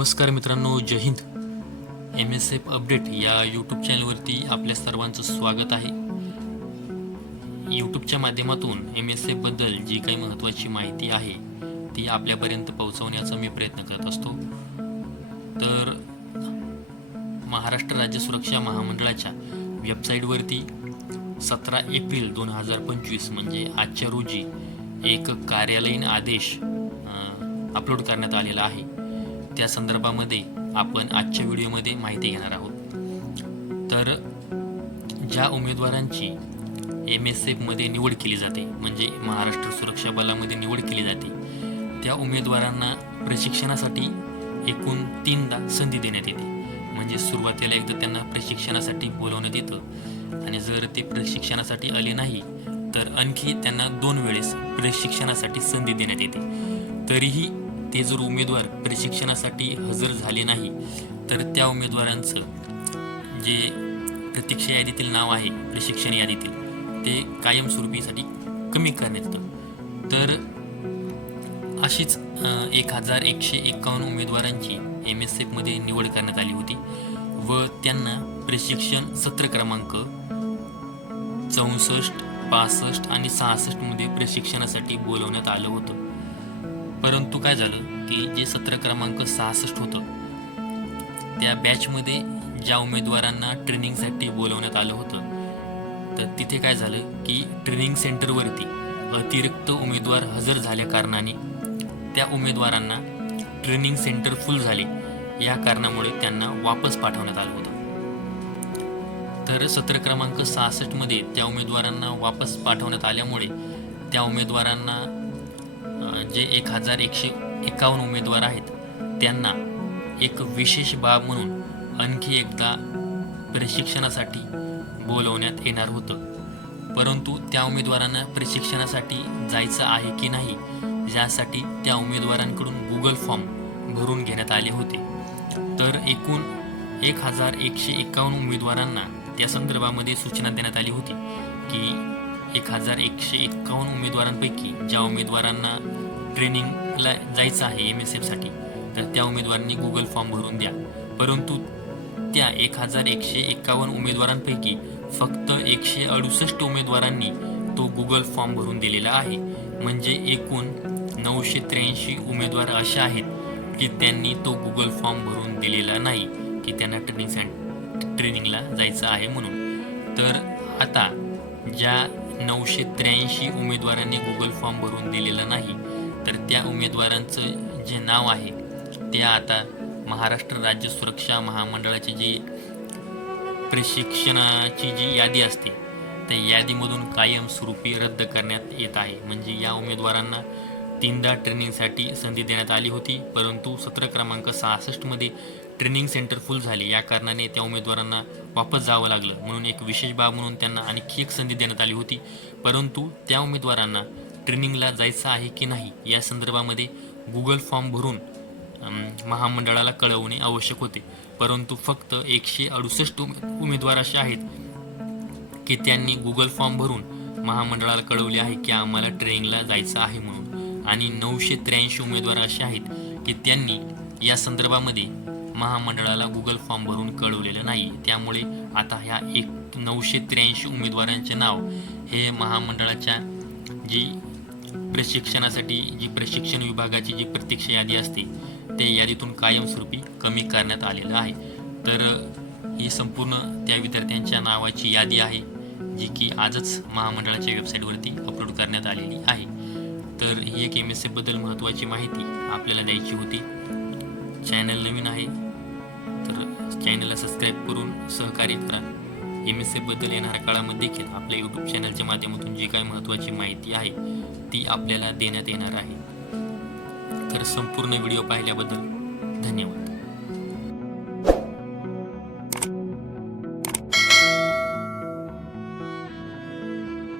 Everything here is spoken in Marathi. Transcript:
नमस्कार मित्रांनो Jai Hind. M S F update या यूट्यूब चॅनलवरती आपल्या सर्वांचं स्वागत आहे. यूट्यूबच्या माध्यमातून एम एस एफबद्दल जी काही महत्त्वाची माहिती आहे ती आपल्यापर्यंत पोहोचवण्याचा मी प्रयत्न करत असतो. तर महाराष्ट्र राज्य सुरक्षा महामंडळाच्या वेबसाईटवरती सतरा एप्रिल दोन हजार पंचवीस म्हणजे आजच्या रोजी एक कार्यालयीन आदेश अपलोड करण्यात आलेला आहे. त्या संदर्भामध्ये आपण आजच्या व्हिडिओमध्ये माहिती घेणार आहोत. तर ज्या उमेदवारांची एम एस एफमध्ये निवड केली जाते म्हणजे महाराष्ट्र सुरक्षा बलामध्ये निवड केली जाते त्या उमेदवारांना प्रशिक्षणासाठी एकूण तीनदा संधी देण्यात येते. म्हणजे सुरुवातीला एकदा त्यांना प्रशिक्षणासाठी बोलवण्यात येतं आणि जर ते प्रशिक्षणासाठी आले नाही तर आणखी त्यांना दोन वेळेस प्रशिक्षणासाठी संधी देण्यात येते. तरीही ते जर उमेदवार प्रशिक्षणासाठी हजर झाले नाही तर त्या उमेदवारांचं जे प्रतीक्षा यादीतील नाव आहे प्रशिक्षण यादीतील ते कायमस्वरूपीसाठी कमी करण्यात येतं. तर अशीच एक हजार एकशे एकावन्न उमेदवारांची एम एस एफमध्ये निवड करण्यात आली होती व त्यांना प्रशिक्षण सत्र क्रमांक चौसष्ट पासष्ट आणि सहासष्टमध्ये प्रशिक्षणासाठी बोलवण्यात आलं होतं. परंतु काय झालं की जे सत्र क्रमांक सहासष्ट होतं त्या बॅचमध्ये ज्या उमेदवारांना ट्रेनिंगसाठी बोलवण्यात आलं होतं तर तिथे काय झालं की ट्रेनिंग सेंटरवरती अतिरिक्त उमेदवार हजर झाल्या कारणाने त्या उमेदवारांना ट्रेनिंग सेंटर फुल झाले. या कारणामुळे त्यांना वापस पाठवण्यात आलं होतं. तर सत्र क्रमांक सहासष्टमध्ये त्या उमेदवारांना वापस पाठवण्यात आल्यामुळे त्या उमेदवारांना जे एक हजार एकशे एकावन्न उमेदवार आहेत त्यांना एक विशेष बाब म्हणून आणखी एकदा प्रशिक्षणासाठी बोलवण्यात येणार होतं. परंतु त्या उमेदवारांना प्रशिक्षणासाठी जायचं आहे की नाही यासाठी त्या उमेदवारांकडून गुगल फॉर्म भरून घेण्यात आले होते. तर एकूण एक हजार एकशे एकावन्न उमेदवारांना त्या संदर्भामध्ये सूचना देण्यात आली होती की एक हजार एकशे एकावन्न उमेदवारांपैकी ज्या उमेदवारांना ट्रेनिंगला जायचं आहे एम एस एफसाठी तर त्या उमेदवारांनी गुगल फॉर्म भरून द्या. परंतु त्या एक हजार एकशे एकावन्न उमेदवारांपैकी फक्त एकशे अडुसष्ट उमेदवारांनी तो गुगल फॉर्म भरून दिलेला आहे. म्हणजे एकूण नऊशे त्र्याऐंशी उमेदवार असे आहेत की त्यांनी तो गुगल फॉर्म भरून दिलेला नाही की त्यांना ट्रेनिंग सेंट ट्रेनिंगला जायचं आहे म्हणून. तर आता ज्या नऊशे त्र्याऐंशी उमेदवारांनी गुगल फॉर्म भरून दिलेला नाही तर त्या उमेदवारांचं जे नाव आहे ते आता महाराष्ट्र राज्य सुरक्षा महामंडळाचे जे प्रशिक्षणाची जी यादी असते त्या यादीमधून कायमस्वरूपी रद्द करण्यात येत आहे. म्हणजे या उमेदवारांना तीनदा ट्रेनिंगसाठी संधी देण्यात आली होती परंतु सत्र क्रमांक सहासष्टमध्ये ट्रेनिंग सेंटर फुल झाले. या कारणाने त्या उमेदवारांना वापस जावं लागलं. म्हणून एक विशेष बाब म्हणून त्यांना आणखी एक संधी देण्यात आली होती. परंतु त्या उमेदवारांना ट्रेनिंगला जायचं आहे की नाही या संदर्भामध्ये गुगल फॉर्म भरून महामंडळाला कळवणे आवश्यक होते. परंतु फक्त एकशे अडुसष्ट उमेदवार असे आहेत की त्यांनी गुगल फॉर्म भरून महामंडळाला कळवले आहे की आम्हाला ट्रेनिंगला जायचं आहे म्हणून. आणि नऊशे त्र्याऐंशी उमेदवार असे आहेत की त्यांनी या संदर्भामध्ये महामंडळाला गुगल फॉर्म भरून कळवलेलं नाही. त्यामुळे आता ह्या एक नऊशे त्र्याऐंशी उमेदवारांचे नाव हे महामंडळाच्या जी प्रशिक्षणासाठी जी प्रशिक्षण विभागाची जी प्रत्यक्ष यादी असते त्या यादीतून कायमस्वरूपी कमी करण्यात आलेलं आहे. तर ही संपूर्ण त्या विद्यार्थ्यांच्या नावाची यादी आहे जी की आजच महामंडळाच्या वेबसाईटवरती अपलोड करण्यात आलेली आहे. तर ही एक एम एस एबद्दल महत्त्वाची माहिती आपल्याला द्यायची होती. चॅनल नवीन आहे चॅनलला सबस्क्राईब करून सहकार्य करा. एम एस एफबद्दल येणाऱ्या काळामध्ये देखील आपल्या यूट्यूब चॅनलच्या माध्यमातून जी काही महत्त्वाची माहिती आहे ती आपल्याला देण्यात येणार आहे. तर संपूर्ण व्हिडिओ पाहिल्याबद्दल धन्यवाद.